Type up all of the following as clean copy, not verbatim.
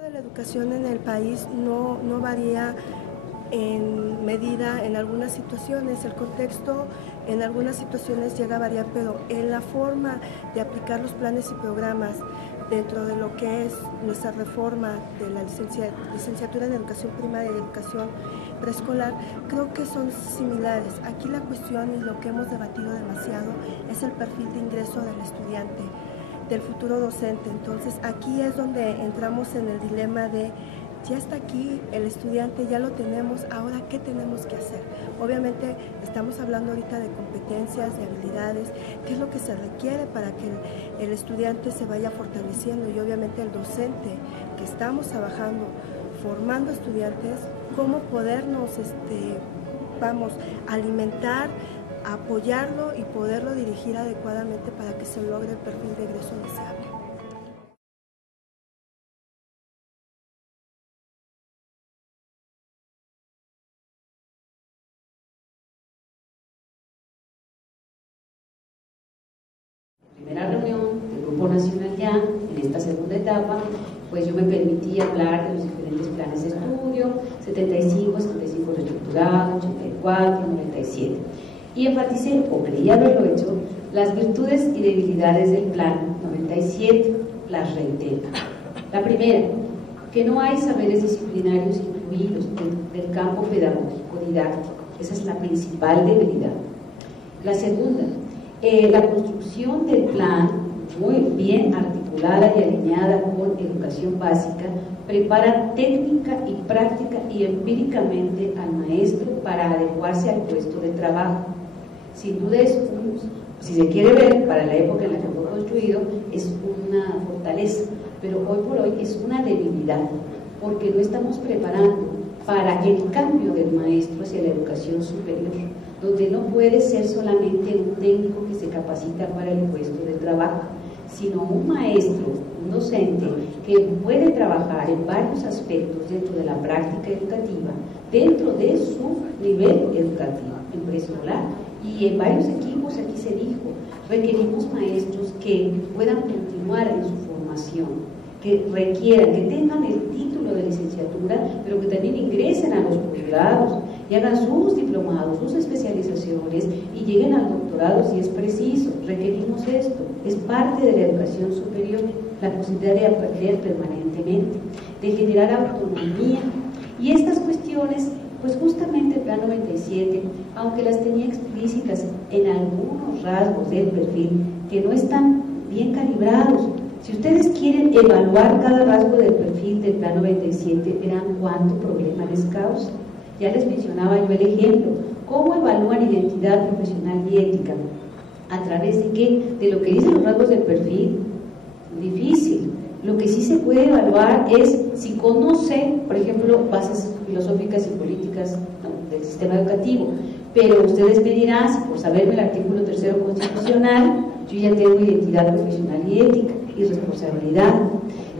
De la educación en el país no varía en medida en algunas situaciones, el contexto en algunas situaciones llega a variar, pero en la forma de aplicar los planes y programas dentro de lo que es nuestra reforma de la licenciatura en educación primaria y educación preescolar, creo que son similares. Aquí la cuestión y lo que hemos debatido demasiado es el perfil de ingreso del estudiante, del futuro docente. Entonces aquí es donde entramos en el dilema de ya está aquí el estudiante, ya lo tenemos, ahora ¿qué tenemos que hacer? Obviamente estamos hablando ahorita de competencias, de habilidades, qué es lo que se requiere para que el estudiante se vaya fortaleciendo, y obviamente el docente que estamos trabajando, formando estudiantes, cómo podernos alimentar, apoyarlo y poderlo dirigir adecuadamente para que se logre el perfil de egreso deseable. Primera reunión del Grupo Nacional ya, en esta segunda etapa, pues yo me permití hablar de los diferentes planes de estudio, 75 reestructurado, 84, 97. Y enfaticé, o creía haberlo hecho, las virtudes y debilidades del plan 97, las reitero. La primera, que no hay saberes disciplinarios incluidos del campo pedagógico didáctico, esa es la principal debilidad. La segunda, la construcción del plan, muy bien articulada y alineada con educación básica, prepara técnica y práctica y empíricamente al maestro para adecuarse al puesto de trabajo. Sin duda es si se quiere ver para la época en la que fue construido, es una fortaleza, pero hoy por hoy es una debilidad, porque no estamos preparando para el cambio del maestro hacia la educación superior, donde no puede ser solamente un técnico que se capacita para el puesto de trabajo, sino un maestro, un docente que puede trabajar en varios aspectos dentro de la práctica educativa, dentro de su nivel educativo, en preescolar y en varios equipos. Aquí se dijo, requerimos maestros que puedan continuar en su formación, que requieran, que tengan el título de licenciatura, pero que también ingresen a los posgrados y hagan sus diplomados, sus especializaciones y lleguen al doctorado si es preciso. Requerimos esto, es parte de la educación superior, la posibilidad de aprender permanentemente, de generar autonomía. Y estas cuestiones, pues justamente el Plan 97, aunque las tenía explícitas en algunos rasgos del perfil que no están bien calibrados. Si ustedes quieren evaluar cada rasgo del perfil del Plan 97, verán cuánto problema les causa. Ya les mencionaba yo el ejemplo. ¿Cómo evalúan identidad profesional y ética? ¿A través de qué? De lo que dicen los rasgos del perfil. Difícil. Lo que sí se puede evaluar es si conoce, por ejemplo, bases filosóficas y políticas del sistema educativo. Pero ustedes me dirán, si por saberme el artículo 3º constitucional, yo ya tengo identidad profesional y ética y responsabilidad.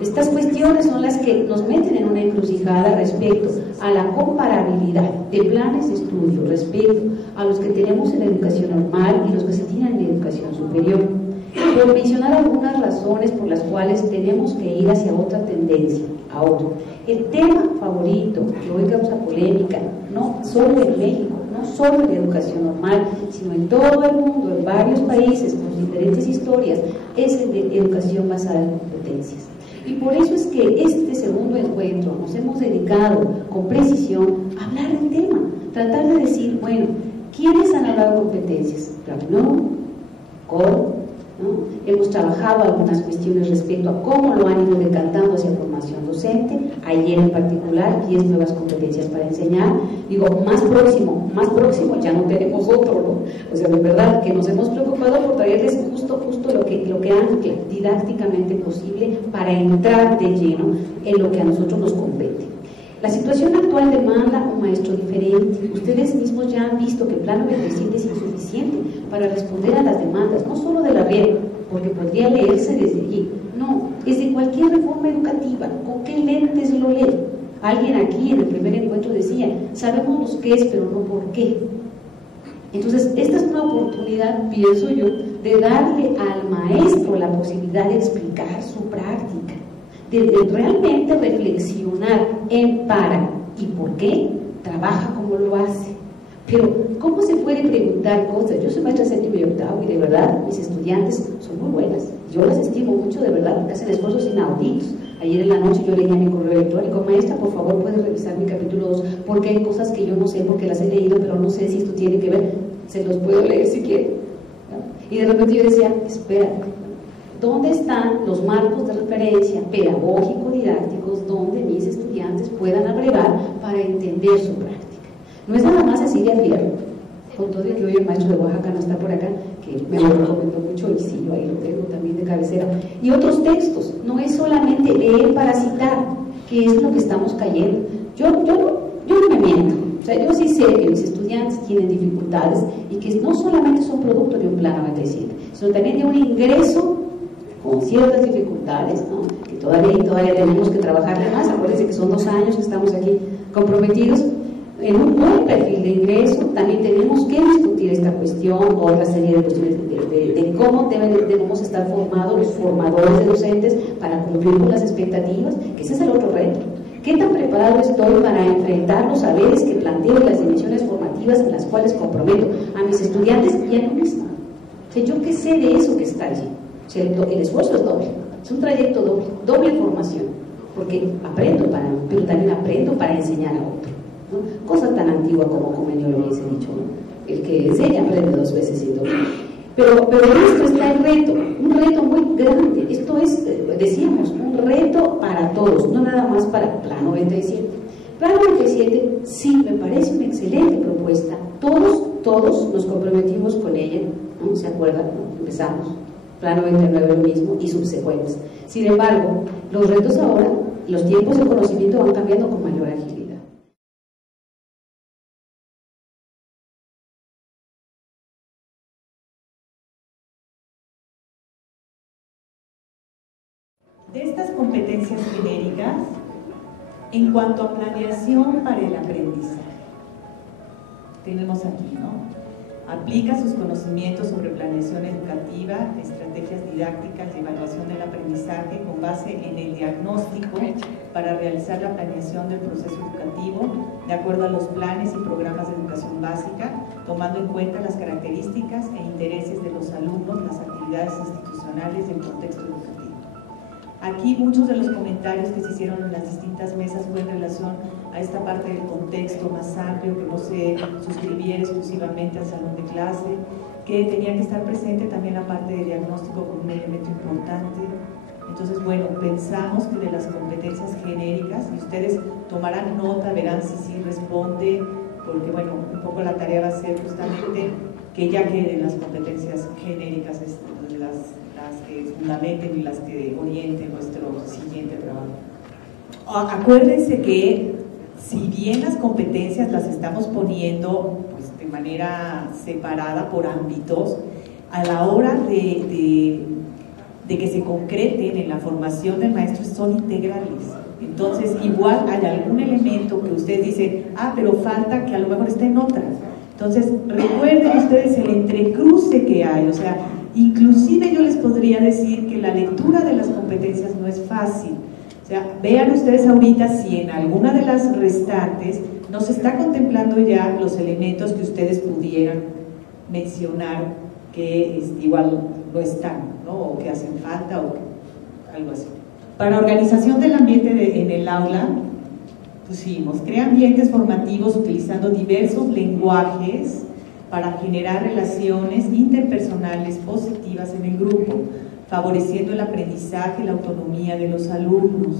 Estas cuestiones son las que nos meten en una encrucijada respecto a la comparabilidad de planes de estudio respecto a los que tenemos en la educación normal y los que se tienen en la educación superior. Por mencionar algunas razones por las cuales tenemos que ir hacia otra tendencia. Ahora, el tema favorito que hoy causa polémica, no solo en México, no solo en la educación normal, sino en todo el mundo, en varios países con diferentes historias, es el de educación basada en competencias. Y por eso es que este segundo encuentro nos hemos dedicado con precisión a hablar del tema, tratar de decir, bueno, ¿quiénes han hablado de competencias? Claro, Coro, ¿no? Hemos trabajado algunas cuestiones respecto a cómo lo han ido decantando hacia formación docente, ayer en particular, 10 nuevas competencias para enseñar. Digo, más próximo, ya no tenemos otro, ¿no? O sea, de verdad que nos hemos preocupado por traerles justo lo que ancla didácticamente posible para entrar de lleno en lo que a nosotros nos compete. La situación actual demanda un maestro diferente. Ustedes mismos ya han visto que el Plan 97 es insuficiente para responder a las demandas, no solo de la red, porque podría leerse desde allí, no, es de cualquier reforma educativa. ¿Con qué lentes lo lee? Alguien aquí en el primer encuentro decía, sabemos los qué es, pero no por qué. Entonces, esta es una oportunidad, pienso yo, de darle al maestro la posibilidad de explicar su práctica, de realmente reflexionar en para y por qué trabaja como lo hace. Pero, ¿cómo se puede preguntar cosas? Yo soy maestra séptimo y octavo y de verdad mis estudiantes son muy buenas. Yo las estimo mucho, de verdad, porque hacen esfuerzos inauditos. Ayer en la noche yo leía mi correo electrónico, maestra, por favor, puede revisar mi capítulo 2, porque hay cosas que yo no sé, porque las he leído, pero no sé si esto tiene que ver. Se los puedo leer si quieren, ¿no? Y de repente yo decía, espérate, ¿dónde están los marcos de referencia pedagógico-didácticos donde mis estudiantes puedan agregar para entender su práctica? No es nada más Cecilia Fierro, con todo el que hoy el maestro de Oaxaca no está por acá, que me lo recomendó mucho y sí, yo ahí lo tengo también de cabecera, y otros textos. No es solamente leer para citar, que es lo que estamos cayendo. Yo no me miento, o sea, yo sí sé que mis estudiantes tienen dificultades y que no solamente son producto de un Plan 97, sino también de un ingreso con ciertas dificultades, ¿no? Que todavía tenemos que trabajarle más. Acuérdense que son 2 años que estamos aquí comprometidos en un buen perfil de ingreso. También tenemos que discutir esta cuestión, otra serie de cuestiones de cómo debemos estar formados los formadores de docentes para cumplir con las expectativas, que ese es el otro reto. ¿Qué tan preparado estoy para enfrentar los saberes que planteo en las dimensiones formativas en las cuales comprometo a mis estudiantes y a mí misma? O sea, yo qué sé de eso que está allí. O sea, el esfuerzo es doble, es un trayecto doble formación, porque aprendo pero también aprendo para enseñar a otro, ¿no? Cosa tan antigua como en yo lo hubiese dicho, ¿no? El que enseña aprende 2 veces y doble. Pero en esto está el reto, un reto muy grande. Esto es, decíamos, un reto para todos, no nada más para Plan 97. Plan 97 sí me parece una excelente propuesta. Todos nos comprometimos con ella, ¿no? ¿Se acuerdan? ¿No? Empezamos. Plan 99 lo mismo y subsecuentes. Sin embargo, los retos ahora, los tiempos de conocimiento van cambiando con mayor agilidad. De estas competencias genéricas, en cuanto a planeación para el aprendizaje, tenemos aquí, ¿no? Aplica sus conocimientos sobre planeación educativa, estrategias didácticas y evaluación del aprendizaje con base en el diagnóstico para realizar la planeación del proceso educativo de acuerdo a los planes y programas de educación básica, tomando en cuenta las características e intereses de los alumnos, las actividades institucionales y el contexto educativo. Aquí muchos de los comentarios que se hicieron en las distintas mesas fue en relación a esta parte del contexto más amplio, que no se suscribiera exclusivamente al salón de clase, que tenía que estar presente también la parte de diagnóstico como un elemento importante. Entonces, bueno, pensamos que de las competencias genéricas, y ustedes tomarán nota, verán si sí responde, porque bueno, un poco la tarea va a ser justamente que ya queden las competencias genéricas, las que fundamenten y las que orienten nuestro siguiente trabajo. Acuérdense que si bien las competencias las estamos poniendo pues, de manera separada por ámbitos, a la hora de que se concreten en la formación del maestro son integrales. Entonces igual hay algún elemento que ustedes dicen, pero falta que a lo mejor esté en otras. Entonces recuerden ustedes el entrecruce que hay, o sea, inclusive yo les podría decir que la lectura de las competencias no es fácil. O sea, vean ustedes ahorita si en alguna de las restantes nos está contemplando ya los elementos que ustedes pudieran mencionar que igual no están, ¿no? O que hacen falta o algo así. Para organización del ambiente en el aula, pusimos, crea ambientes formativos utilizando diversos lenguajes para generar relaciones interpersonales positivas en el grupo, favoreciendo el aprendizaje y la autonomía de los alumnos.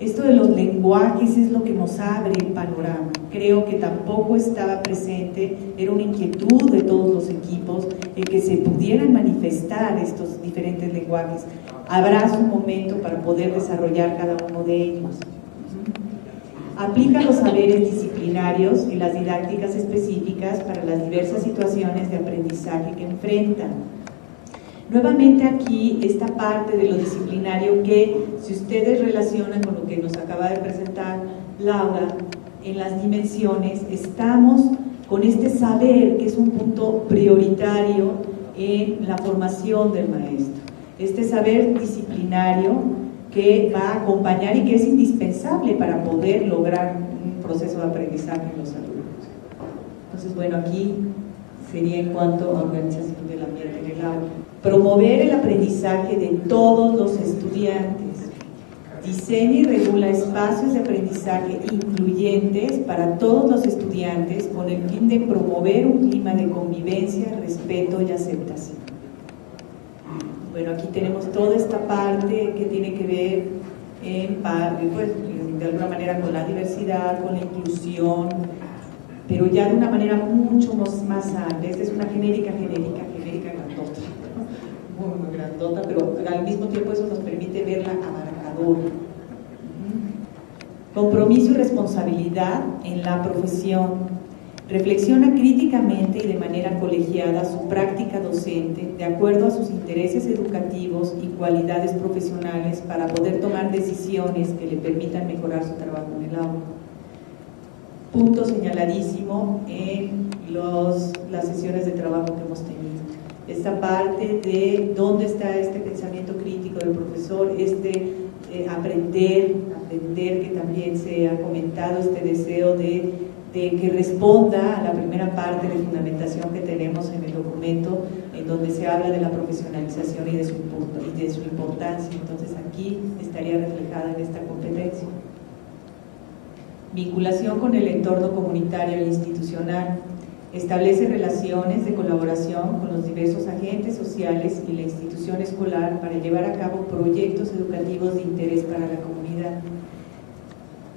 Esto de los lenguajes es lo que nos abre el panorama. Creo que tampoco estaba presente, era una inquietud de todos los equipos, el que se pudieran manifestar estos diferentes lenguajes. Habrá su momento para poder desarrollar cada uno de ellos. Aplica los saberes disciplinarios y las didácticas específicas para las diversas situaciones de aprendizaje que enfrentan. Nuevamente aquí esta parte de lo disciplinario que, si ustedes relacionan con lo que nos acaba de presentar Laura, en las dimensiones, estamos con este saber que es un punto prioritario en la formación del maestro. Este saber disciplinario que va a acompañar y que es indispensable para poder lograr un proceso de aprendizaje en los alumnos. Entonces, bueno, aquí sería en cuanto a organización del ambiente en el aula. Promover el aprendizaje de todos los estudiantes. Diseña y regula espacios de aprendizaje incluyentes para todos los estudiantes con el fin de promover un clima de convivencia, respeto y aceptación. Bueno, aquí tenemos toda esta parte que tiene que ver pues, de alguna manera con la diversidad, con la inclusión, pero ya de una manera mucho más amplia. Esta es una genérica grandota, muy grandota, pero al mismo tiempo eso nos permite verla abarcadora. Compromiso y responsabilidad en la profesión. Reflexiona críticamente y de manera colegiada su práctica docente de acuerdo a sus intereses educativos y cualidades profesionales para poder tomar decisiones que le permitan mejorar su trabajo en el aula. Punto señaladísimo en las sesiones de trabajo que hemos tenido. Esta parte de dónde está este pensamiento crítico del profesor, aprender que también se ha comentado, este deseo de que responda a la primera parte de fundamentación que tenemos en el documento, en donde se habla de la profesionalización y de su importancia. Entonces aquí estaría reflejada en esta competencia. Vinculación con el entorno comunitario e institucional. Establece relaciones de colaboración con los diversos agentes sociales y la institución escolar para llevar a cabo proyectos educativos de interés para la comunidad.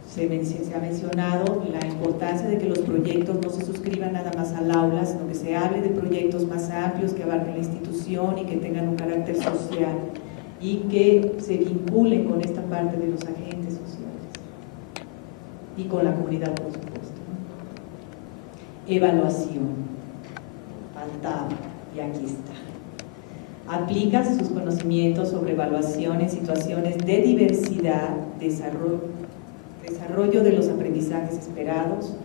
Se ha mencionado la importancia de que los proyectos no se suscriban nada más al aula, sino que se hable de proyectos más amplios que abarquen la institución y que tengan un carácter social y que se vinculen con esta parte de los agentes sociales y con la comunidad, por supuesto. Evaluación. Faltaba y aquí está. Aplica sus conocimientos sobre evaluación en situaciones de diversidad, desarrollo de los aprendizajes esperados,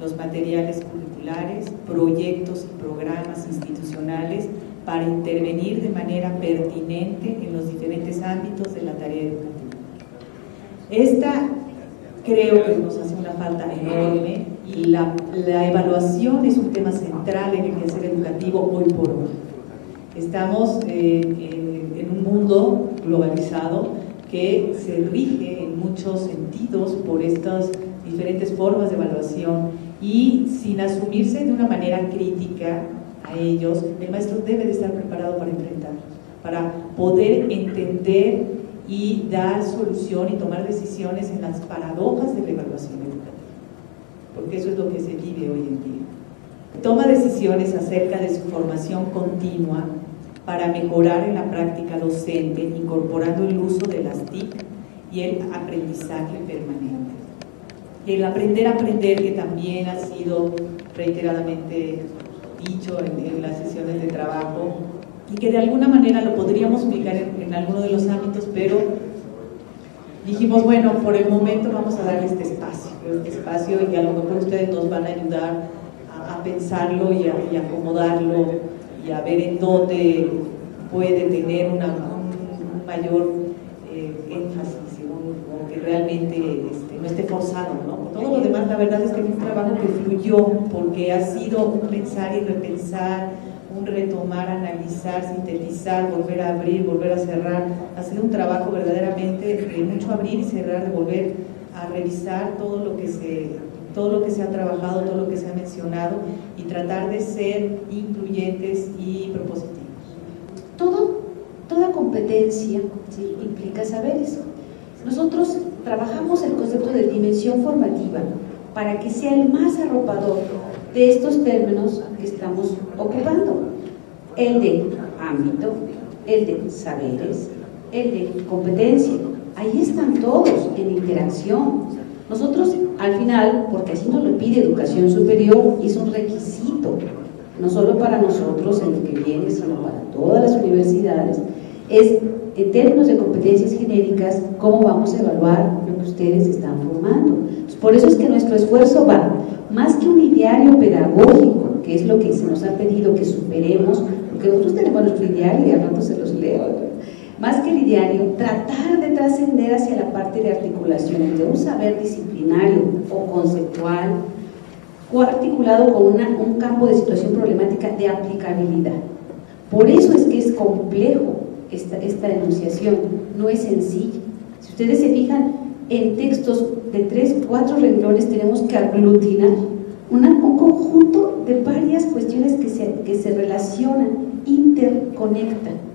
los materiales curriculares, proyectos y programas institucionales para intervenir de manera pertinente en los diferentes ámbitos de la tarea educativa. Esta creo que nos hace una falta enorme y la evaluación es un tema central en el quehacer educativo hoy por hoy. Estamos en un mundo globalizado que se rige en muchos sentidos por estas diferentes formas de evaluación y sin asumirse de una manera crítica a ellos, el maestro debe de estar preparado para enfrentarlos, para poder entender y dar solución y tomar decisiones en las paradojas de la evaluación educativa, porque eso es lo que se vive hoy en día. Toma decisiones acerca de su formación continua para mejorar en la práctica docente, incorporando el uso de las TIC y el aprendizaje permanente. El aprender a aprender, que también ha sido reiteradamente dicho en las sesiones de trabajo, y que de alguna manera lo podríamos ubicar en alguno de los ámbitos, pero dijimos, bueno, por el momento vamos a darle este espacio y a lo mejor ustedes nos van a ayudar a pensarlo y a acomodarlo y a ver en dónde puede tener un mayor énfasis, o que realmente no esté forzado, ¿no? Todo lo demás, la verdad es que es un trabajo que fluyó, porque ha sido un pensar y repensar, un retomar, analizar, sintetizar, volver a abrir, volver a cerrar. Ha sido un trabajo verdaderamente de mucho abrir y cerrar, de volver a revisar todo lo que se todo lo que se ha trabajado, todo lo que se ha mencionado, y tratar de ser incluyentes y propositivos. Toda competencia, ¿sí?, implica saberes. Nosotros trabajamos el concepto de dimensión formativa para que sea el más arropador de estos términos que estamos ocupando: el de ámbito, el de saberes, el de competencia. Ahí están todos en interacción. Nosotros al final, porque así nos lo pide Educación Superior, y es un requisito, no solo para nosotros en lo que viene, sino para todas las universidades, es en términos de competencias genéricas cómo vamos a evaluar lo que ustedes están formando. Entonces, por eso es que nuestro esfuerzo va, más que un ideario pedagógico, que es lo que se nos ha pedido que superemos, porque nosotros tenemos nuestro ideario y al rato se los leo, ¿no? Más que el ideario, tratar de trascender hacia la parte de articulación entre un saber disciplinario o conceptual o articulado con un campo de situación problemática de aplicabilidad. Por eso es que es complejo esta enunciación, no es sencilla. Si ustedes se fijan, en textos de 3, 4 renglones tenemos que aglutinar un conjunto de varias cuestiones que se relacionan, interconectan.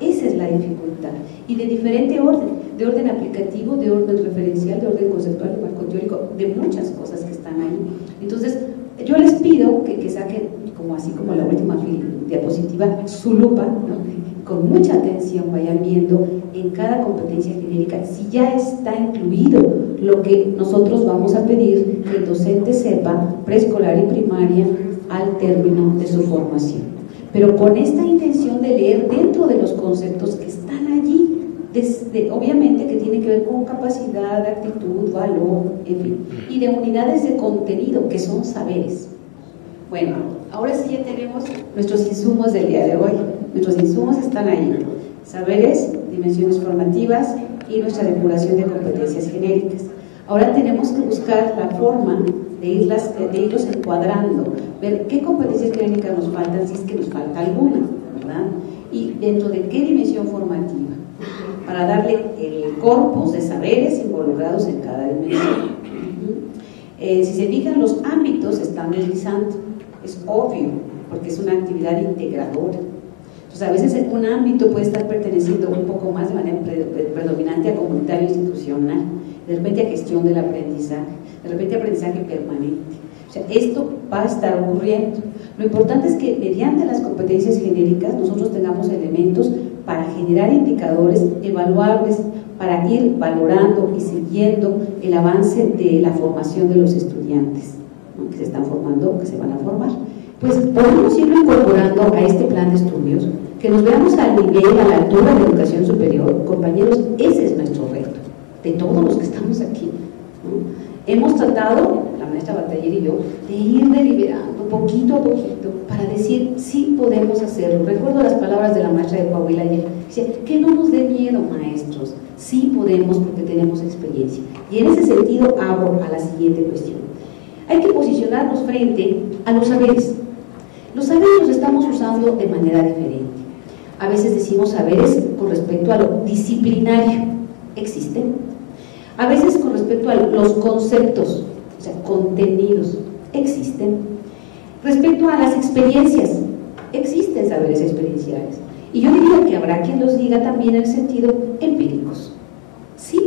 Esa es la dificultad, y de diferente orden, de orden aplicativo, de orden referencial, de orden conceptual, de marco teórico, de muchas cosas que están ahí. Entonces, yo les pido que saquen, así como la última diapositiva, su lupa, ¿no?, con mucha atención vayan viendo en cada competencia genérica si ya está incluido lo que nosotros vamos a pedir que el docente sepa, preescolar y primaria, al término de su formación. Pero con esta intención de leer dentro de los conceptos que están allí, obviamente que tiene que ver con capacidad, actitud, valor, en fin, y de unidades de contenido, que son saberes. Bueno, ahora sí ya tenemos nuestros insumos del día de hoy. Nuestros insumos están ahí: saberes, dimensiones formativas y nuestra depuración de competencias genéricas. Ahora tenemos que buscar la forma de irlos encuadrando, ver qué competencias genéricas nos faltan, si es que nos falta alguna, ¿verdad? Y dentro de qué dimensión formativa, para darle el corpus de saberes involucrados en cada dimensión. Si se fijan, los ámbitos se están deslizando, es obvio, porque es una actividad integradora. Entonces, a veces un ámbito puede estar perteneciendo un poco más de manera predominante a comunitario institucional, de repente a gestión del aprendizaje, de repente a aprendizaje permanente. O sea, esto va a estar ocurriendo. Lo importante es que mediante las competencias genéricas nosotros tengamos elementos para generar indicadores evaluables, para ir valorando y siguiendo el avance de la formación de los estudiantes, ¿no?, que se están formando, que se van a formar. Pues podemos irlo incorporando a este plan de estudios, que nos veamos al nivel, a la altura de la educación superior. Compañeros, ese es nuestro reto, de todos los que estamos aquí, ¿no? Hemos tratado, la maestra Bataller y yo, de ir deliberando poquito a poquito para decir, sí podemos hacerlo. Recuerdo las palabras de la maestra de Coahuila ayer, dice, que no nos dé miedo, maestros, sí podemos porque tenemos experiencia. Y en ese sentido abro a la siguiente cuestión. Hay que posicionarnos frente a los saberes. Los saberes los estamos usando de manera diferente. A veces decimos saberes con respecto a lo disciplinario, existen. A veces con respecto a los conceptos, o sea, contenidos, existen. Respecto a las experiencias, existen saberes experienciales. Y yo diría que habrá quien los diga también en el sentido empíricos. Sí,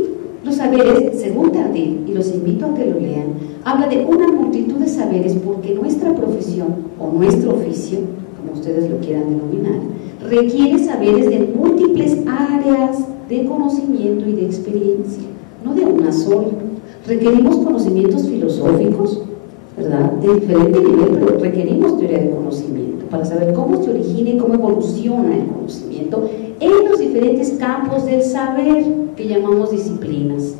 los saberes, según Tardif, y los invito a que lo lean, habla de una multitud de saberes porque nuestra profesión o nuestro oficio, como ustedes lo quieran denominar, requiere saberes de múltiples áreas de conocimiento y de experiencia, no de una sola. Requerimos conocimientos filosóficos, ¿verdad?, de diferente nivel, pero requerimos teoría de conocimiento para saber cómo se origina y cómo evoluciona el conocimiento en los diferentes campos del saber que llamamos disciplinas.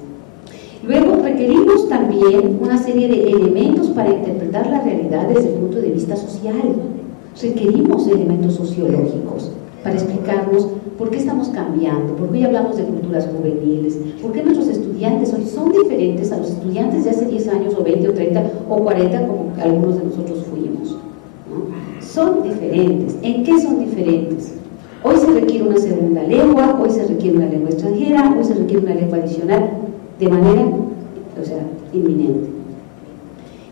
Luego requerimos también una serie de elementos para interpretar la realidad desde el punto de vista social. Requerimos elementos sociológicos para explicarnos por qué estamos cambiando, por qué hoy hablamos de culturas juveniles, por qué nuestros estudiantes hoy son diferentes a los estudiantes de hace 10 años o 20 o 30 o 40 como algunos de nosotros fuimos, ¿no? Son diferentes. ¿En qué son diferentes? Hoy se requiere una segunda lengua, hoy se requiere una lengua extranjera, hoy se requiere una lengua adicional de manera, inminente.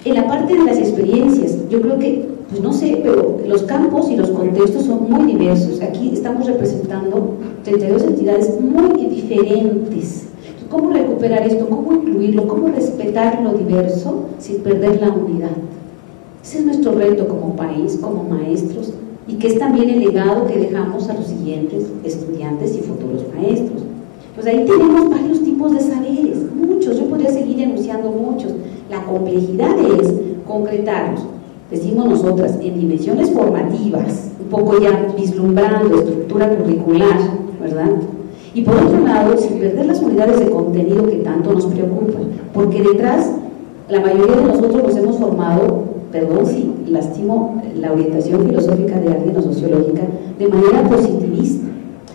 En la parte de las experiencias, yo creo que, pues no sé, pero los campos y los contextos son muy diversos. Aquí estamos representando 32 entidades muy diferentes. ¿Cómo recuperar esto? ¿Cómo incluirlo? ¿Cómo respetar lo diverso sin perder la unidad? Ese es nuestro reto como país, como maestros, y que es también el legado que dejamos a los siguientes estudiantes y futuros maestros. Pues ahí tenemos varios tipos de saberes, muchos, yo podría seguir enunciando muchos. La complejidad es concretarlos, decimos nosotras, en dimensiones formativas, un poco ya vislumbrando estructura curricular, ¿verdad? Y por otro lado, sin perder las unidades de contenido que tanto nos preocupan, porque detrás, la mayoría de nosotros nos hemos formado, perdón si lastimo la orientación filosófica de alguien o sociológica, de manera positivista,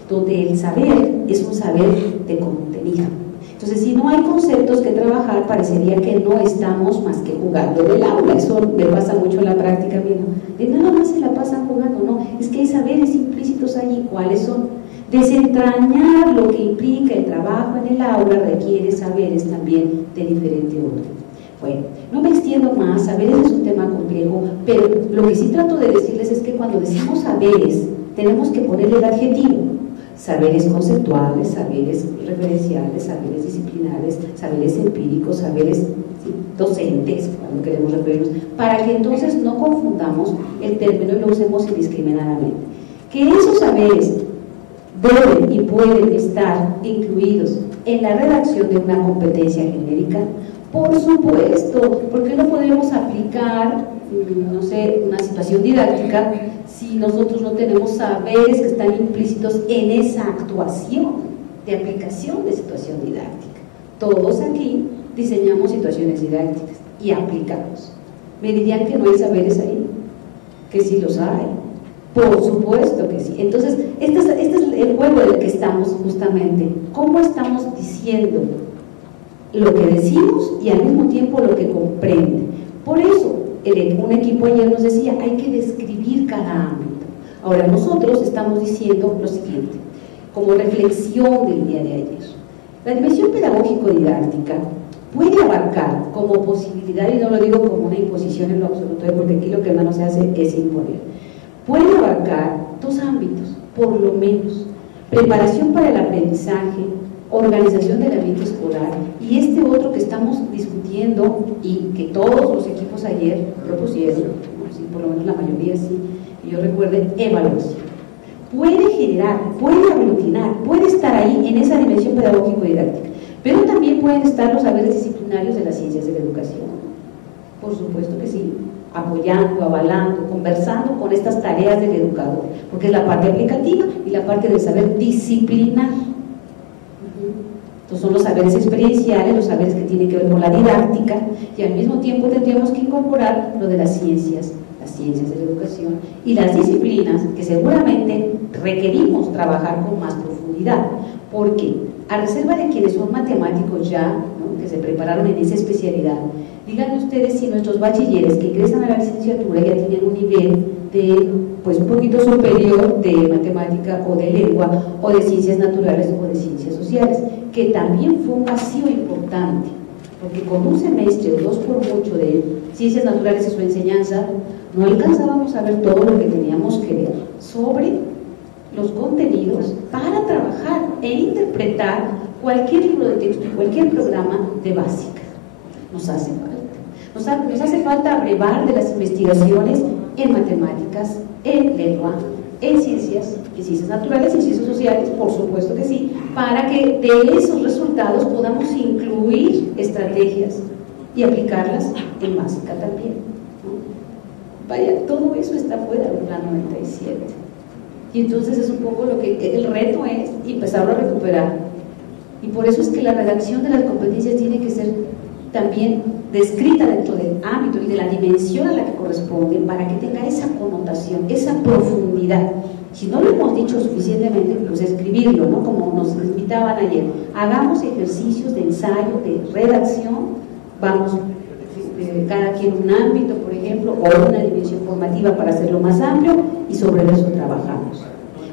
donde el saber es un saber de contenido. Entonces, si no hay conceptos que trabajar, parecería que no estamos más que jugando en el aula. Eso me pasa mucho en la práctica mía. De nada más se la pasan jugando, no, es que hay saberes implícitos allí. ¿Cuáles son? Desentrañar lo que implica el trabajo en el aula requiere saberes también de diferente orden. Bueno, no me extiendo más, saberes es un tema complejo, pero lo que sí trato de decirles es que cuando decimos saberes, tenemos que ponerle el adjetivo. Saberes conceptuales, saberes referenciales, saberes disciplinares, saberes empíricos, saberes docentes, cuando queremos referirnos, para que entonces no confundamos el término y lo usemos indiscriminadamente. Que esos saberes deben y pueden estar incluidos en la redacción de una competencia genérica, por supuesto, porque no podemos aplicar, no sé, una situación didáctica si nosotros no tenemos saberes que están implícitos en esa actuación de aplicación de situación didáctica. Todos aquí diseñamos situaciones didácticas y aplicamos. ¿Me dirían que no hay saberes ahí? Que sí los hay. Por supuesto que sí. Entonces, este es el juego del que estamos justamente. ¿Cómo estamos diciendo lo que decimos y al mismo tiempo lo que comprende? Por eso, un equipo ayer nos decía, hay que describir cada ámbito. Ahora, nosotros estamos diciendo lo siguiente, como reflexión del día de ayer. La dimensión pedagógico-didáctica puede abarcar como posibilidad, y no lo digo como una imposición en lo absoluto, porque aquí lo que menos se hace es imponer. Puede abarcar dos ámbitos, por lo menos: preparación para el aprendizaje, organización del ambiente escolar, y este otro que estamos discutiendo y que todos los equipos ayer propusieron, sí, por lo menos la mayoría sí, que yo recuerde, evaluación. Puede generar, puede aglutinar, puede estar ahí en esa dimensión pedagógico-didáctica, pero también pueden estar los saberes disciplinarios de las ciencias de la educación. Por supuesto que sí, apoyando, avalando, conversando con estas tareas del educador, porque es la parte aplicativa y la parte del saber disciplinar. Entonces son los saberes experienciales, los saberes que tienen que ver con la didáctica, y al mismo tiempo tendríamos que incorporar lo de las ciencias de la educación y las disciplinas que seguramente requerimos trabajar con más profundidad, porque a reserva de quienes son matemáticos ya, ¿no?, que se prepararon en esa especialidad, díganme ustedes si nuestros bachilleres que ingresan a la licenciatura ya tienen un nivel de, pues, un poquito superior de matemática o de lengua o de ciencias naturales o de ciencias sociales, que también fue un vacío importante, porque con un semestre o dos por mucho de ciencias naturales y su enseñanza no alcanzábamos a ver todo lo que teníamos que ver sobre los contenidos para trabajar e interpretar cualquier libro de texto y cualquier programa de básica. Nos hace falta. Nos hace falta abrevar de las investigaciones en matemáticas, en lengua, en ciencias naturales y ciencias sociales, por supuesto que sí, para que de esos resultados podamos incluir estrategias y aplicarlas en básica también, ¿no? Vaya, todo eso está fuera del plan 97. Y entonces es un poco lo que el reto es empezarlo a recuperar. Y por eso es que la redacción de las competencias tiene que ser también descrita dentro del ámbito y de la dimensión a la que corresponde, para que tenga esa connotación, esa profundidad. Si no lo hemos dicho suficientemente, pues escribirlo, ¿no? Como nos invitaban ayer, hagamos ejercicios de ensayo, de redacción, vamos cada quien un ámbito, por ejemplo, o una dimensión formativa para hacerlo más amplio, y sobre eso trabajamos.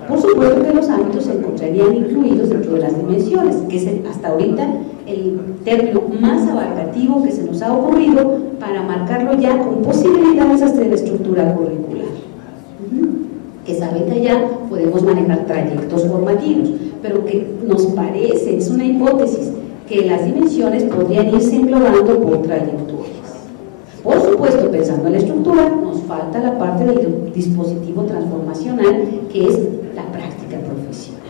Por supuesto que los ámbitos se encontrarían incluidos dentro de las dimensiones, que es hasta ahorita el término más abarcativo que se nos ha ocurrido para marcarlo ya con posibilidades hasta de la estructura curricular. Que sabe que allá podemos manejar trayectos formativos, pero que nos parece, es una hipótesis, que las dimensiones podrían irse englobando por trayectorias. Por supuesto, pensando en la estructura, nos falta la parte del dispositivo transformacional, que es la práctica profesional,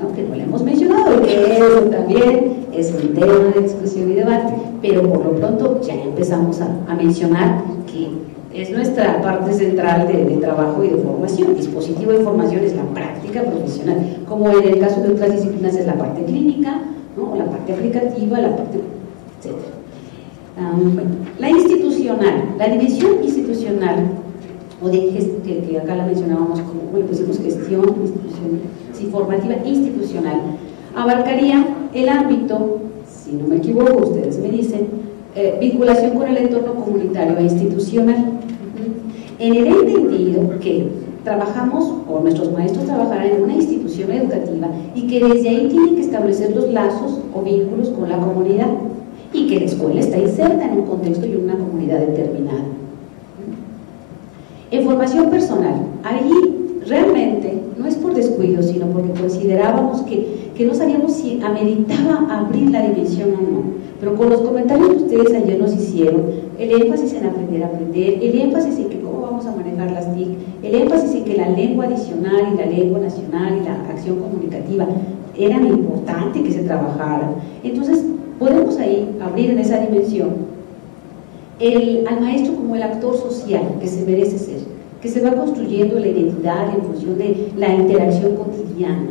¿no? Que no le hemos mencionado, que eso también es un tema de discusión y debate, pero por lo pronto ya empezamos a mencionar que es nuestra parte central de trabajo y de formación. Dispositivo de formación es la práctica profesional, como en el caso de otras disciplinas es la parte clínica, ¿no? La parte aplicativa, la parte, etc. Bueno, la institucional, la dimensión institucional, o de que acá la mencionábamos como, bueno, pusimos gestión institucional, sí, formativa institucional, abarcaría el ámbito, si no me equivoco, ustedes me dicen, vinculación con el entorno comunitario e institucional, en el entendido que trabajamos, o nuestros maestros trabajarán en una institución educativa y que desde ahí tienen que establecer los lazos o vínculos con la comunidad, y que la escuela está inserta en un contexto y una comunidad determinada. En formación personal, allí realmente no es por descuido, sino porque considerábamos que no sabíamos si ameritaba abrir la dimensión o no, pero con los comentarios que ustedes ayer nos hicieron, el énfasis en aprender a aprender, el énfasis en que cómo vamos a manejar las TIC, el énfasis en que la lengua adicional y la lengua nacional y la acción comunicativa eran importante que se trabajaran. Entonces podemos ahí abrir en esa dimensión al maestro como el actor social que se merece ser, que se va construyendo la identidad en función de la interacción cotidiana,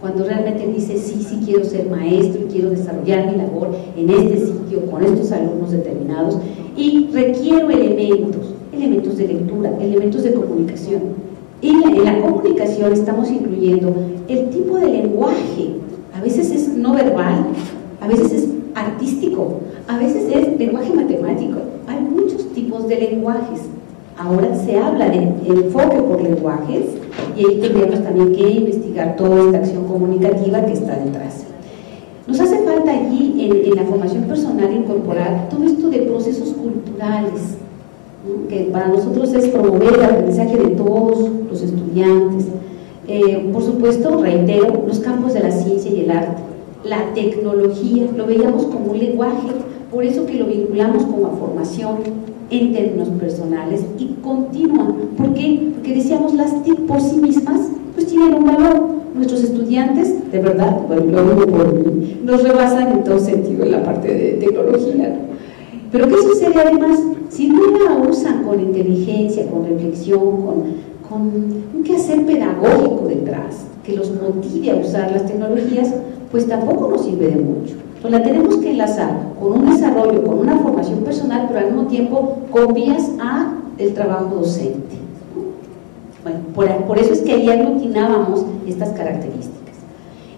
cuando realmente dice sí quiero ser maestro y quiero desarrollar mi labor en este sitio con estos alumnos determinados, y requiero elementos de lectura, elementos de comunicación, y en la comunicación estamos incluyendo el tipo de lenguaje, a veces es no verbal, a veces es artístico, a veces es lenguaje matemático, hay muchos tipos de lenguajes. Ahora se habla de enfoque por lenguajes, y ahí tendríamos también que investigar toda esta acción comunicativa que está detrás. Nos hace falta allí en la formación personal incorporar todo esto de procesos culturales, ¿no? Que para nosotros es promover el aprendizaje de todos los estudiantes. Por supuesto, reitero, los campos de la ciencia y el arte, la tecnología, lo veíamos como un lenguaje, por eso que lo vinculamos con la formación en términos personales y continua. ¿Por qué? Porque decíamos las TIC por sí mismas pues tienen un valor. Nuestros estudiantes, de verdad, bueno, lo digo por mí, nos rebasan en todo sentido en la parte de tecnología, ¿no? Pero ¿qué sucede además? Si no la usan con inteligencia, con reflexión, con un quehacer pedagógico detrás, que los motive a usar las tecnologías, pues tampoco nos sirve de mucho. Entonces la tenemos que enlazar con un desarrollo, con una formación personal, pero al mismo tiempo con vías a el trabajo docente. Bueno, por eso es que ahí aglutinábamos estas características.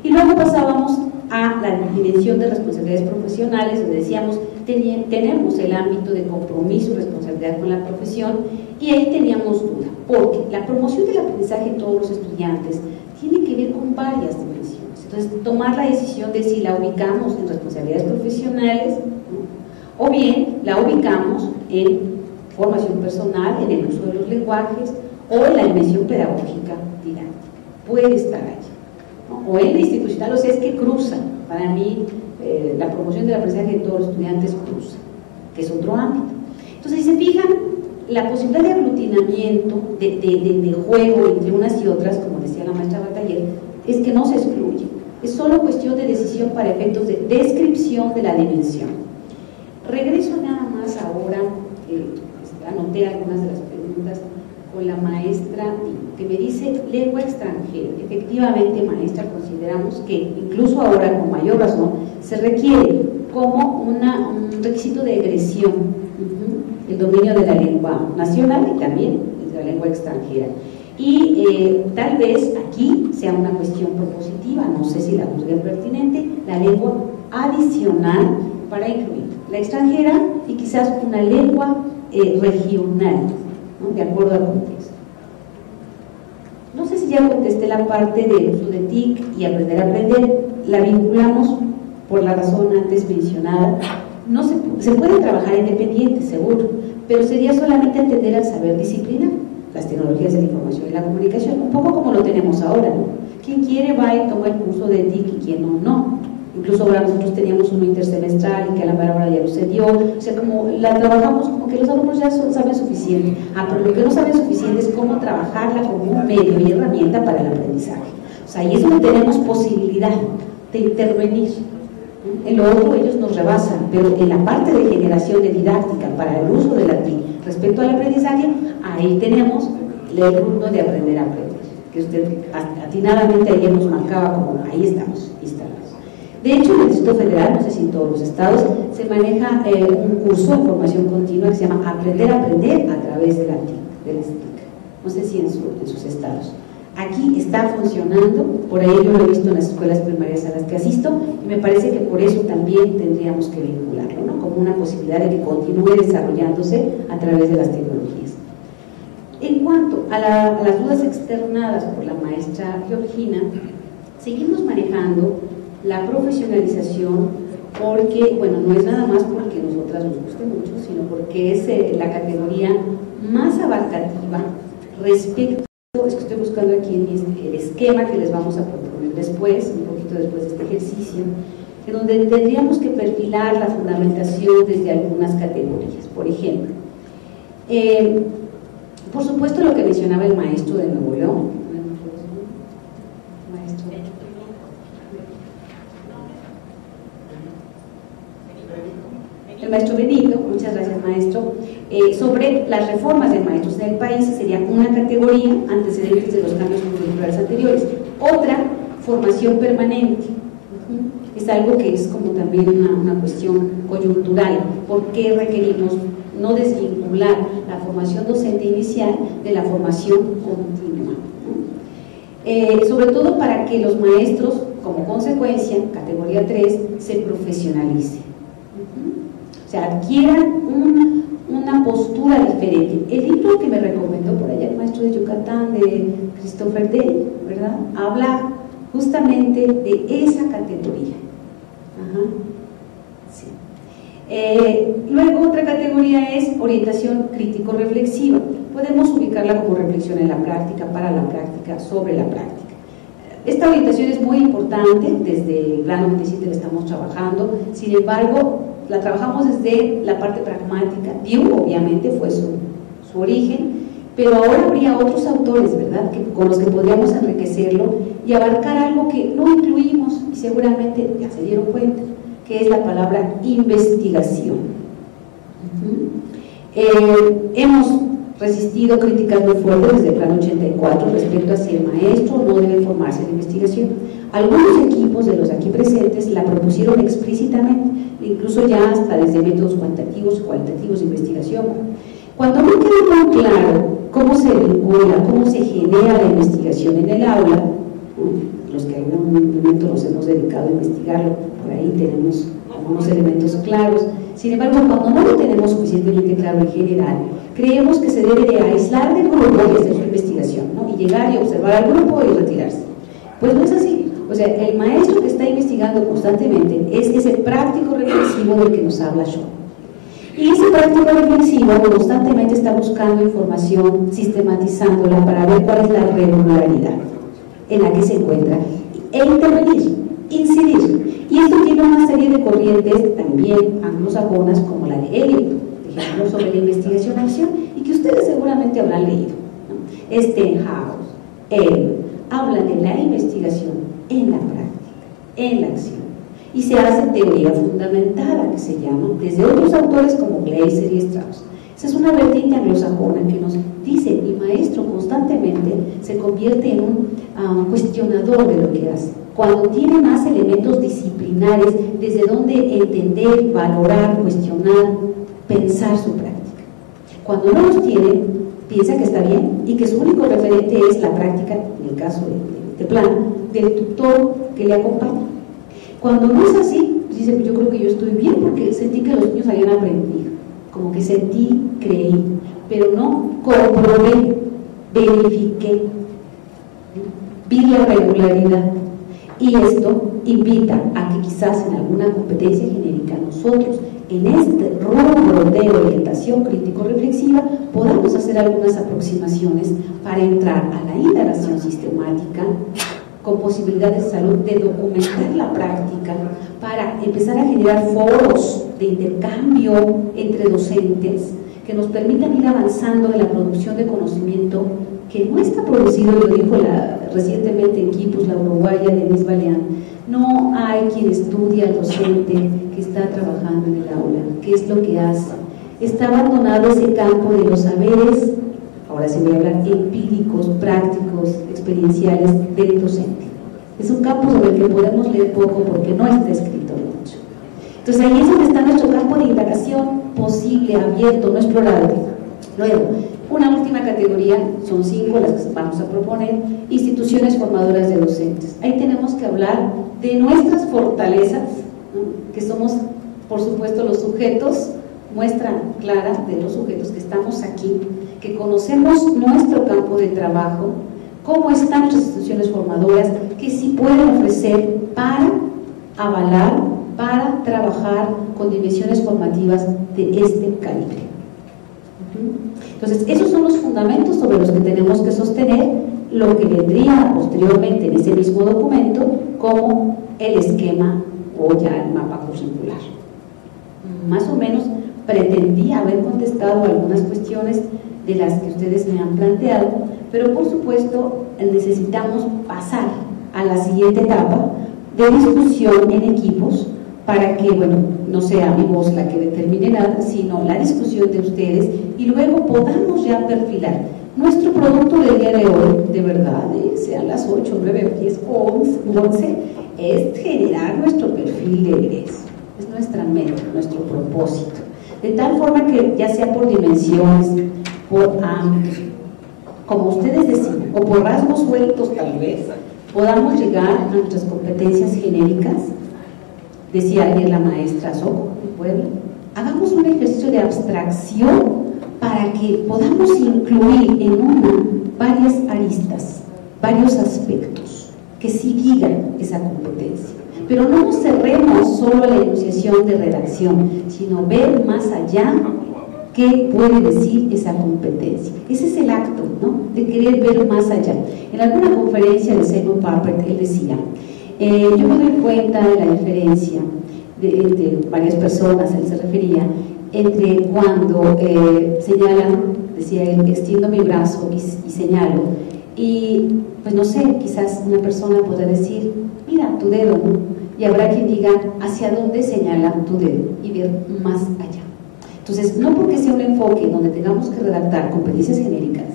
Y luego pasábamos a la dimensión de responsabilidades profesionales, donde decíamos, tenemos el ámbito de compromiso y responsabilidad con la profesión, y ahí teníamos duda, porque la promoción del aprendizaje de todos los estudiantes tiene que ver con varias dimensiones. Entonces, tomar la decisión de si la ubicamos en responsabilidades profesionales, ¿no? O bien la ubicamos en formación personal, en el uso de los lenguajes, o en la dimensión pedagógica didáctica. Puede estar allí, ¿no? O en la institucional, o sea, es que cruza. Para mí, la promoción del aprendizaje de todos los estudiantes cruza, que es otro ámbito. Entonces, si se fijan, la posibilidad de aglutinamiento, de juego entre unas y otras, como decía la maestra Bataller, es que no se excluye. Es solo cuestión de decisión para efectos de descripción de la dimensión. Regreso nada más ahora, anoté algunas de las preguntas con la maestra que me dice lengua extranjera. Efectivamente, maestra, consideramos que incluso ahora con mayor razón se requiere como un requisito de egresión el dominio de la lengua nacional y también de la lengua extranjera. Y tal vez aquí sea una cuestión propositiva, no sé si la juzgué pertinente, la lengua adicional para incluir la extranjera y quizás una lengua regional, ¿no? De acuerdo al contexto. No sé si ya contesté la parte de uso de TIC y aprender a aprender, la vinculamos por la razón antes mencionada, no se puede trabajar independiente, seguro, pero sería solamente atender al saber disciplinar, las tecnologías de la información y la comunicación, un poco como lo tenemos ahora, ¿no? Quien quiere va y toma el curso de TIC y quien no, no. Incluso ahora nosotros teníamos uno intersemestral y que a la mera hora ya no se dio, o sea, como la trabajamos como que los alumnos ya saben suficiente, pero lo que no saben suficiente es cómo trabajarla como un medio y herramienta para el aprendizaje. O sea, ahí es donde tenemos posibilidad de intervenir. En lo otro ellos nos rebasan, pero en la parte de generación de didáctica para el uso de la TIC respecto al aprendizaje, ahí tenemos el rumbo de aprender a aprender, que usted atinadamente ayer nos marcaba como ahí estamos instalados. De hecho, en el Distrito Federal, no sé si en todos los estados, se maneja un curso de formación continua que se llama Aprender a Aprender a través de la TIC, del STIC. No sé si en sus estados. Aquí está funcionando, por ahí yo lo he visto en las escuelas primarias a las que asisto, y me parece que por eso también tendríamos que vincularlo, ¿no? Como una posibilidad de que continúe desarrollándose a través de las tecnologías. En cuanto a las dudas externadas por la maestra Georgina, seguimos manejando la profesionalización porque, bueno, no es nada más porque a nosotras nos guste mucho, sino porque es la categoría más abarcativa respecto, es que estoy buscando aquí en el esquema que les vamos a proponer después, un poquito después de este ejercicio, en donde tendríamos que perfilar la fundamentación desde algunas categorías. Por ejemplo, por supuesto lo que mencionaba el maestro de Nuevo León, el maestro Benito, muchas gracias maestro, sobre las reformas de maestros en el país, sería una categoría, antecedentes de los cambios culturales anteriores. Otra, formación permanente. Es algo que es como también una cuestión coyuntural. ¿Por qué requerimos no desvincular la formación docente inicial de la formación continua? Sobre todo para que los maestros, como consecuencia, categoría 3, se profesionalicen. O sea, adquieran una postura diferente. El libro que me recomendó por allá el maestro de Yucatán, de Christopher Day, ¿verdad? Habla justamente de esa categoría. Ajá. Sí. Luego otra categoría es orientación crítico-reflexiva. Podemos ubicarla como reflexión en la práctica, para la práctica, sobre la práctica. Esta orientación es muy importante, desde el grado 27 la estamos trabajando, sin embargo, la trabajamos desde la parte pragmática. Diu, obviamente, fue su origen, pero ahora habría otros autores, ¿verdad?, con los que podríamos enriquecerlo y abarcar algo que no incluimos, y seguramente ya se dieron cuenta, que es la palabra investigación. Hemos resistido críticas muy fuertes desde el Plan 84 respecto a si el maestro no debe formarse en investigación. Algunos equipos de los aquí presentes la propusieron explícitamente, incluso ya hasta desde métodos cuantitativos o cualitativos de investigación. Cuando no queda muy claro cómo se vincula, cómo se genera la investigación en el aula, los que en algún momento nos hemos dedicado a investigarlo, por ahí tenemos algunos elementos claros. Sin embargo, cuando no lo tenemos suficientemente claro en general, creemos que se debe de aislar del grupo y hacer su investigación, ¿no? Y llegar y observar al grupo y retirarse. Pues no es así. O sea, el maestro que está investigando constantemente es ese práctico reflexivo del que nos habla Shaw. Y ese práctico reflexivo constantemente está buscando información, sistematizándola para ver cuál es la regularidad en la que se encuentra e intervenir, incidir. Y esto tiene una serie de corrientes también anglosajonas como la de Eliot, por ejemplo, sobre la investigación-acción, y que ustedes seguramente habrán leído, ¿no? Stenhouse, él, habla de la investigación en la práctica, en la acción, y se hace teoría fundamentada, que se llama, desde otros autores como Gleiser y Strauss. Esa es una vertiente anglosajona que nos dice: el maestro constantemente se convierte en un cuestionador de lo que hace, cuando tiene más elementos disciplinares desde donde entender, valorar, cuestionar, pensar su práctica. Cuando no los tiene, piensa que está bien y que su único referente es la práctica, en el caso de este plan, del tutor que le acompaña. Cuando no es así, dice: pues yo creo que yo estoy bien porque sentí que los niños habían aprendido, como que sentí, creí, pero no comprobé, verifiqué, vi la regularidad. Y esto invita a que quizás en alguna competencia genérica nosotros en este rubro de orientación crítico-reflexiva podamos hacer algunas aproximaciones para entrar a la indagación sistemática con posibilidades de salud, de documentar la práctica, para empezar a generar foros de intercambio entre docentes que nos permitan ir avanzando en la producción de conocimiento que no está producido, lo dijo recientemente en Quipus la uruguaya Denise Baleán. No hay quien estudie al docente que está trabajando en el aula, qué es lo que hace. Está abandonado ese campo de los saberes, ahora sí voy a hablar, empíricos, prácticos, experienciales del docente. Es un campo sobre el que podemos leer poco porque no está escrito mucho. Entonces ahí es donde está nuestro campo de indagación posible, abierto, no explorado. Luego, una última categoría, son 5 las que vamos a proponer, instituciones formadoras de docentes. Ahí tenemos que hablar de nuestras fortalezas, ¿no? Que somos, por supuesto, los sujetos, muestra clara de los sujetos que estamos aquí, que conocemos nuestro campo de trabajo, cómo están nuestras instituciones formadoras, que sí pueden ofrecer para avalar, para trabajar con dimensiones formativas de este calibre. Entonces, esos son los fundamentos sobre los que tenemos que sostener lo que vendría posteriormente en ese mismo documento como el esquema o ya el mapa curricular. Más o menos pretendía haber contestado algunas cuestiones de las que ustedes me han planteado, pero por supuesto necesitamos pasar a la siguiente etapa de discusión en equipos para que, bueno, no sea mi voz la que determine nada, sino la discusión de ustedes y luego podamos ya perfilar. Nuestro producto del día de hoy, de verdad, sean las 8, 9, 10, 11, es generar nuestro perfil de egreso. Es nuestra meta, nuestro propósito. De tal forma que ya sea por dimensiones, por ámbitos, como ustedes deciden, o por rasgos sueltos tal vez, podamos llegar a nuestras competencias genéricas. Decía ayer la maestra Soco de Puebla, hagamos un ejercicio de abstracción para que podamos incluir en una varias aristas, varios aspectos que sí guían esa competencia. Pero no nos cerremos solo a la enunciación de redacción, sino ver más allá qué puede decir esa competencia. Ese es el acto, ¿no?, de querer ver más allá. En alguna conferencia de Simon Parpet, él decía, yo me doy cuenta de la diferencia de varias personas, él se refería, entre cuando señalan, decía él, extiendo mi brazo y señalo, y pues no sé, quizás una persona podrá decir, mira tu dedo, ¿no? Y habrá quien diga hacia dónde señala tu dedo y ver más allá. Entonces, no porque sea un enfoque donde tengamos que redactar competencias genéricas,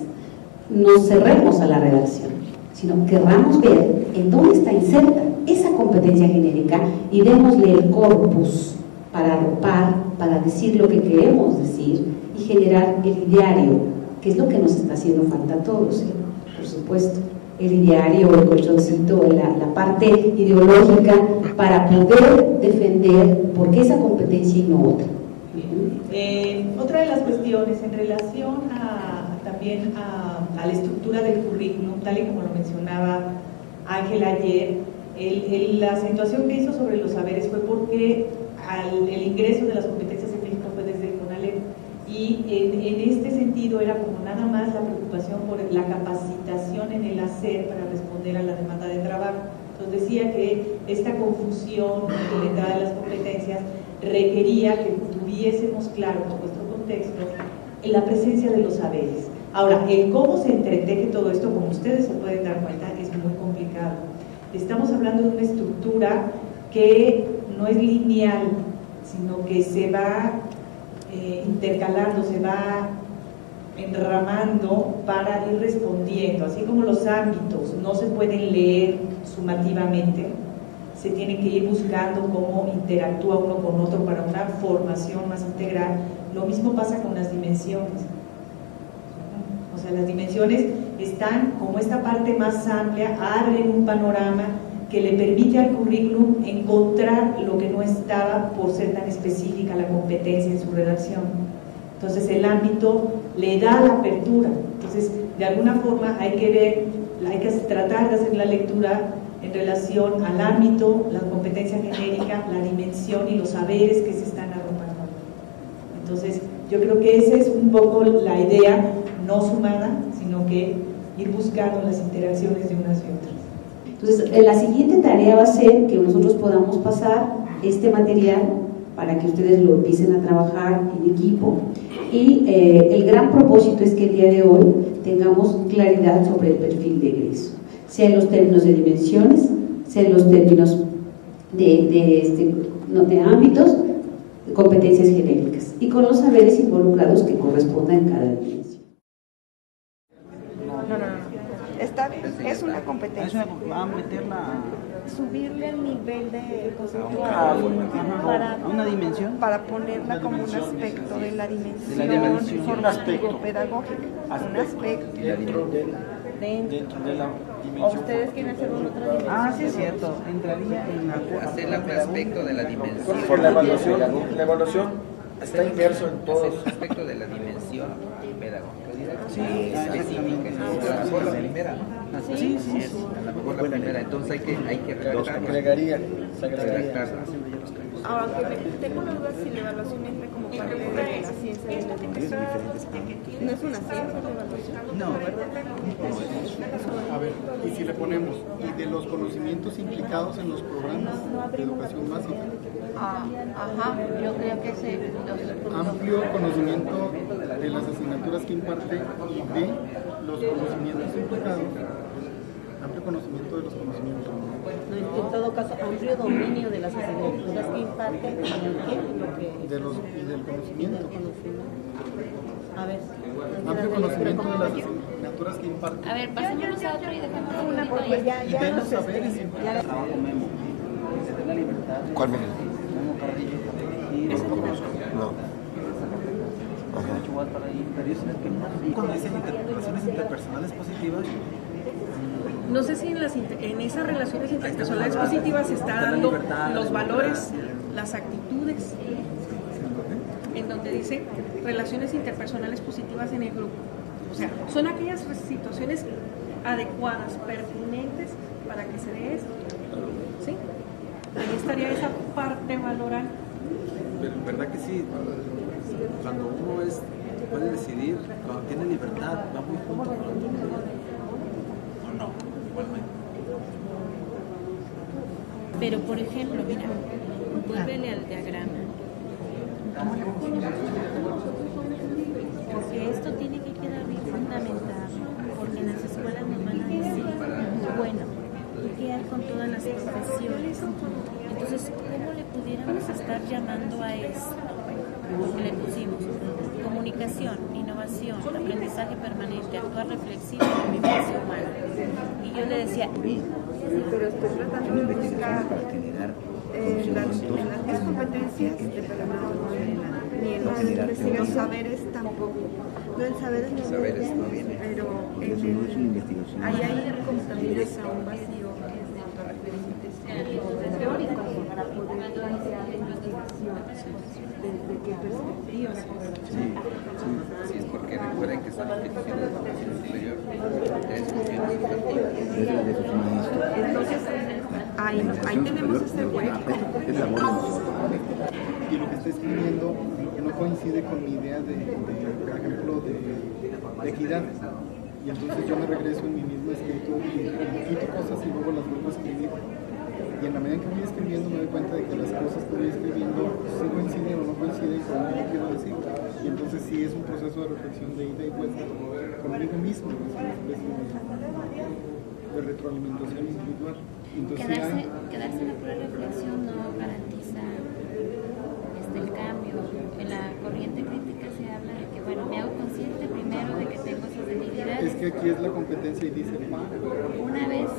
nos cerremos a la redacción, sino querramos ver en dónde está inserta esa competencia genérica y démosle el corpus para arropar, para decir lo que queremos decir y generar el ideario, que es lo que nos está haciendo falta a todos, por supuesto. El ideario, el colchoncito, la parte ideológica para poder defender por qué esa competencia y no otra. Otra de las cuestiones en relación también a la estructura del currículum, tal y como lo mencionaba Ángel ayer, la acentuación que hizo sobre los saberes fue porque el ingreso de las competencias en México fue desde el CONALEP, y en este sentido era como nada más la preocupación por la capacitación en el hacer para responder a la demanda de trabajo. Entonces decía que esta confusión de la entrada de las competencias requería que tuviésemos claro por nuestro contexto en la presencia de los saberes. Ahora, el cómo se entreteje todo esto, como ustedes se pueden dar cuenta, es muy complicado. Estamos hablando de una estructura que no es lineal, sino que se va intercalando, se va enramando para ir respondiendo, así como los ámbitos no se pueden leer sumativamente, se tiene que ir buscando cómo interactúa uno con otro para una formación más integral. Lo mismo pasa con las dimensiones. O sea, las dimensiones están como esta parte más amplia, abren un panorama que le permite al currículum encontrar lo que no estaba por ser tan específica la competencia en su redacción. Entonces el ámbito le da la apertura. Entonces, de alguna forma hay que tratar de hacer la lectura en relación al ámbito, la competencia genérica, la dimensión dimensión y los saberes que se están arropando. Entonces, yo creo que esa es un poco la idea, no sumada, sino que ir buscando las interacciones de unas y otras. Entonces, la siguiente tarea va a ser que nosotros podamos pasar este material para que ustedes lo empiecen a trabajar en equipo. Y el gran propósito es que el día de hoy tengamos claridad sobre el perfil de egreso, sea en los términos de dimensiones, sea en los términos de ámbitos, de competencias genéricas y con los saberes involucrados que correspondan en cada dimensión. Está bien, es una competencia. Va a meterla Subirle el nivel de concepto a una dimensión. para ponerla como un aspecto de la dimensión dimensión. formativo-pedagógica. Un aspecto. Dentro de la dimensión. ¿O ustedes quieren hacer otra dimensión? Ah, sí, es cierto. Entraría en la hacerla un aspecto de la dimensión. Por la evaluación está inmerso en todos. Es aspecto de la dimensión pedagógica. Sí, Específica. A lo mejor la primera. Sí. A lo mejor la primera. Entonces hay que redactarla. Agregaría. Redactarla. Aunque tengo una duda si la evaluación entra como parte de la ciencia de la educación. No es una ciencia la evaluación. No. A ver, y si le ponemos, y de los conocimientos implicados en los programas de educación básica. Ajá, yo creo que sí. Amplio conocimiento de las asignaturas que imparte y de los conocimientos implicados. Amplio conocimiento de los conocimientos. En todo caso, amplio dominio de las asignaturas que imparten Y del conocimiento. A ver. Amplio conocimiento de las asignaturas que imparten. A ver, pasémonos a otro y dejemos Una porque Y de los saberes implicados. ¿Cuál me? No. Cuando dicen relaciones interpersonales positivas, no sé si en esas relaciones interpersonales positivas se está dando los valores, las actitudes, en donde dice relaciones interpersonales positivas en el grupo. O sea, son aquellas situaciones adecuadas, pertinentes para que se dé esto. ¿Sí? Ahí estaría esa parte valoral. Pero en verdad que sí, cuando uno puede decidir, cuando tiene libertad, va muy junto con lo ¿o no? Igualmente. Pero, por ejemplo, mira, vuélvele al diagrama. Porque esto tiene que quedar bien fundamentado, porque en las escuelas nos van a decir, bueno, ¿qué hay con todas las profesiones? Entonces, ¿cómo le pudiéramos estar llamando a esto? Le pusimos comunicación, innovación, aprendizaje permanente, actuar reflexivo, convivencia humana. Y yo le decía, pero estoy tratando de buscar las competencias de ni en los saberes tampoco. No, en saberes No viene. Pero ahí hay como también hasta un vacío teórico para poder plantear la investigación desde qué perspectiva. Sí, es porque recuerden que son instituciones de educación superior de funciones educativas. Entonces, ahí tenemos ese hueco. Y lo que está escribiendo no coincide con mi idea por ejemplo, de equidad. Y entonces yo me regreso en mi mismo escrito y quito cosas y luego las vuelvo a escribir. Y en la medida que voy escribiendo me doy cuenta de que las cosas que voy escribiendo sí coinciden o no coinciden con lo que quiero decir. Y entonces sí es un proceso de reflexión de ida y vuelta conmigo mismo, es una especie de retroalimentación individual. Entonces, quedarse en la pura reflexión no garantiza el cambio. En la corriente crítica se habla de que, bueno, me hago consciente primero de que tengo esas debilidades. Es que aquí es la competencia y dice, una vez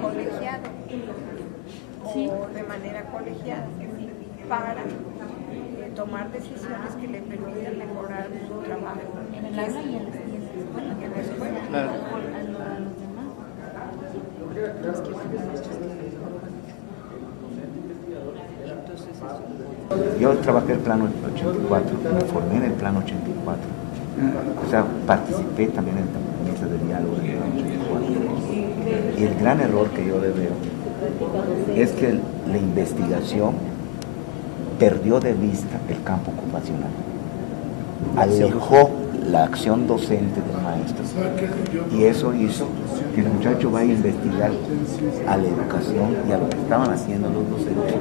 colegiado o de manera colegiada para tomar decisiones que le permitan mejorar su trabajo en el aula y en la escuela. Claro. Yo trabajé el plan 84, me formé en el plan 84. O sea, participé también en el movimiento de diálogo del plan 84. Y el gran error que yo le veo es que la investigación perdió de vista el campo ocupacional, alejó la acción docente del maestro, y eso hizo que el muchacho vaya a investigar a la educación y a lo que estaban haciendo los docentes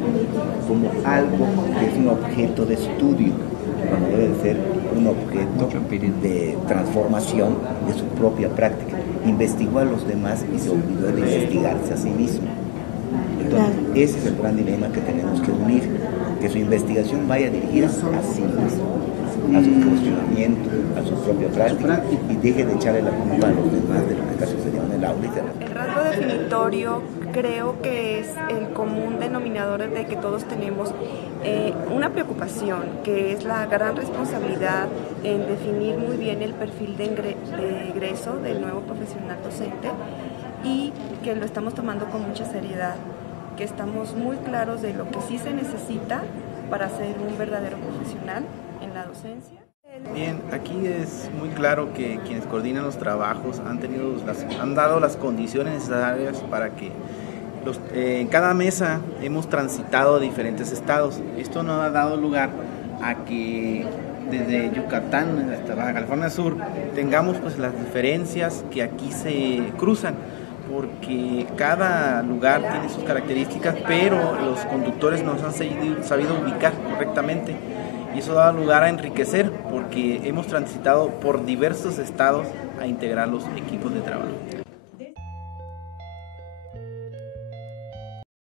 como algo que es un objeto de estudio, cuando debe de ser un objeto de transformación de su propia práctica. Investigó a los demás y se olvidó de investigarse a sí mismo. Entonces, ese es el gran dilema que tenemos que unir, que su investigación vaya dirigida a sí mismo, a su funcionamiento, a su propia práctica, y deje de echarle la culpa a los demás de lo que está sucediendo en el aula. El rasgo definitorio creo que es el común denominador de que todos tenemos una preocupación, que es la gran responsabilidad en definir muy bien el perfil de egreso del nuevo profesional docente, y que lo estamos tomando con mucha seriedad, que estamos muy claros de lo que sí se necesita para ser un verdadero profesional en la docencia. Bien, aquí es muy claro que quienes coordinan los trabajos han dado las condiciones necesarias para que en cada mesa hemos transitado diferentes estados. Esto no ha dado lugar a que desde Yucatán hasta Baja California Sur tengamos pues las diferencias que aquí se cruzan, porque cada lugar tiene sus características, pero los conductores nos han sabido ubicar correctamente, y eso da lugar a enriquecer, porque hemos transitado por diversos estados a integrar los equipos de trabajo.